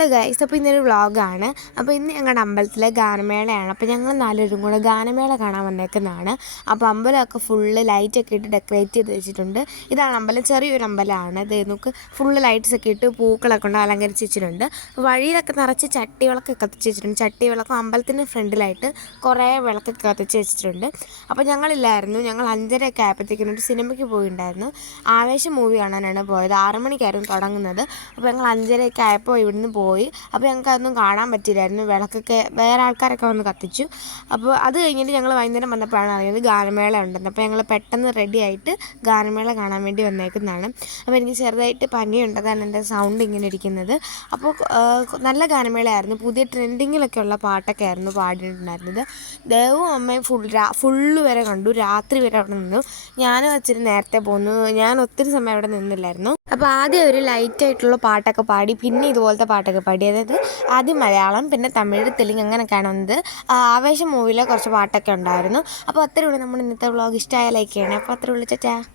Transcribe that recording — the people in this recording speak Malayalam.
ഹലോ ഗൈസ് അപ്പോൾ ഇന്നൊരു വ്ളോഗാണ് അപ്പോൾ ഇന്ന് ഞങ്ങളുടെ അമ്പലത്തിലെ ഗാനമേളയാണ്. അപ്പോൾ ഞങ്ങൾ നാലുപേരും കൂടെ ഗാനമേള കാണാൻ വന്നേക്കുന്നതാണ്. അപ്പോൾ അമ്പലമൊക്കെ ഫുള്ള് ലൈറ്റൊക്കെ ഇട്ട് ഡെക്കറേറ്റ് ചെയ്ത് വെച്ചിട്ടുണ്ട്. ഇതാണ് അമ്പലം ചെറിയൊരു അമ്പലമാണ്. ഇത് നമുക്ക് ഫുള്ള് ലൈറ്റ്സ് ഒക്കെ ഇട്ട് പൂക്കളൊക്കെ കൊണ്ട് അലങ്കരിച്ച് വെച്ചിട്ടുണ്ട്. വഴിയിലൊക്കെ നിറച്ച് ചട്ടി വിളക്കൊക്കെ കത്തിച്ച് വെച്ചിട്ടുണ്ട്. ചട്ടി വിളക്കും അമ്പലത്തിന്റെ ഫ്രണ്ടിലായിട്ട് കുറേ വിളക്കൊക്കെ കത്തിച്ച് വെച്ചിട്ടുണ്ട്. അപ്പോൾ ഞങ്ങളില്ലായിരുന്നു. ഞങ്ങൾ അഞ്ചരയൊക്കെ ആയപ്പോഴത്തേക്കും ഒരു സിനിമയ്ക്ക് പോയിണ്ടായിരുന്നു. ആവേശം മൂവി കാണാനാണ് പോയത്. ആറ് മണിക്കായിരുന്നു തുടങ്ങുന്നത്. അപ്പോൾ ഞങ്ങൾ അഞ്ചരയൊക്കെ ആയപ്പോൾ ഇവിടുന്ന് പോയി. അപ്പോൾ ഞങ്ങൾക്ക് അതൊന്നും കാണാൻ പറ്റില്ലായിരുന്നു. വിളക്കൊക്കെ വേറെ ആൾക്കാരൊക്കെ വന്ന് കത്തിച്ചു. അപ്പോൾ അത് കഴിഞ്ഞിട്ട് ഞങ്ങൾ വൈകുന്നേരം വന്നപ്പോഴാണ് അറിയുന്നത് ഗാനമേള ഉണ്ടെന്ന്. അപ്പോൾ ഞങ്ങൾ പെട്ടെന്ന് റെഡി ആയിട്ട് ഗാനമേള കാണാൻ വേണ്ടി വന്നേക്കുന്നതാണ്. അപ്പോൾ എനിക്ക് ചെറുതായിട്ട് പനിയുണ്ട് അതാണ് എന്റെ സൗണ്ട് ഇങ്ങനെ ഇരിക്കുന്നത്. അപ്പോൾ നല്ല ഗാനമേളയായിരുന്നു. പുതിയ ട്രെൻഡിങ്ങിലൊക്കെ ഉള്ള പാട്ടൊക്കെ ആയിരുന്നു പാടിയിട്ടുണ്ടായിരുന്നത്. ദേവും അമ്മയും ഫുൾ രാ ഫുള്ള് വരെ കണ്ടു. രാത്രി വരെ അവിടെ നിന്നു. ഞാനും അച്ഛനും നേരത്തെ പോന്നു. ഞാൻ ഒത്തിരി സമയം അവിടെ നിന്നില്ലായിരുന്നു. അപ്പോൾ ആദ്യം ഒരു ലൈറ്റ് ആയിട്ടുള്ള പാട്ടൊക്കെ പാടി പിന്നെ ഇതുപോലത്തെ പാട്ടൊക്കെ പാടി. അതായത് ആദ്യം മലയാളം പിന്നെ തമിഴ് തെലുങ്ക് അങ്ങനെയൊക്കെയാണ് വന്നത്. ആവേശം മൂവിയിലെ കുറച്ച് പാട്ടൊക്കെ ഉണ്ടായിരുന്നു. അപ്പോൾ അത്രയേ ഉള്ളൂ നമ്മുടെ ഇന്നത്തെ വ്ളോഗ് ഇഷ്ടമായ ലൈക്ക് ചെയ്യണേ. അപ്പോൾ അത്രയേ ഉള്ളൂ ചേച്ചാ.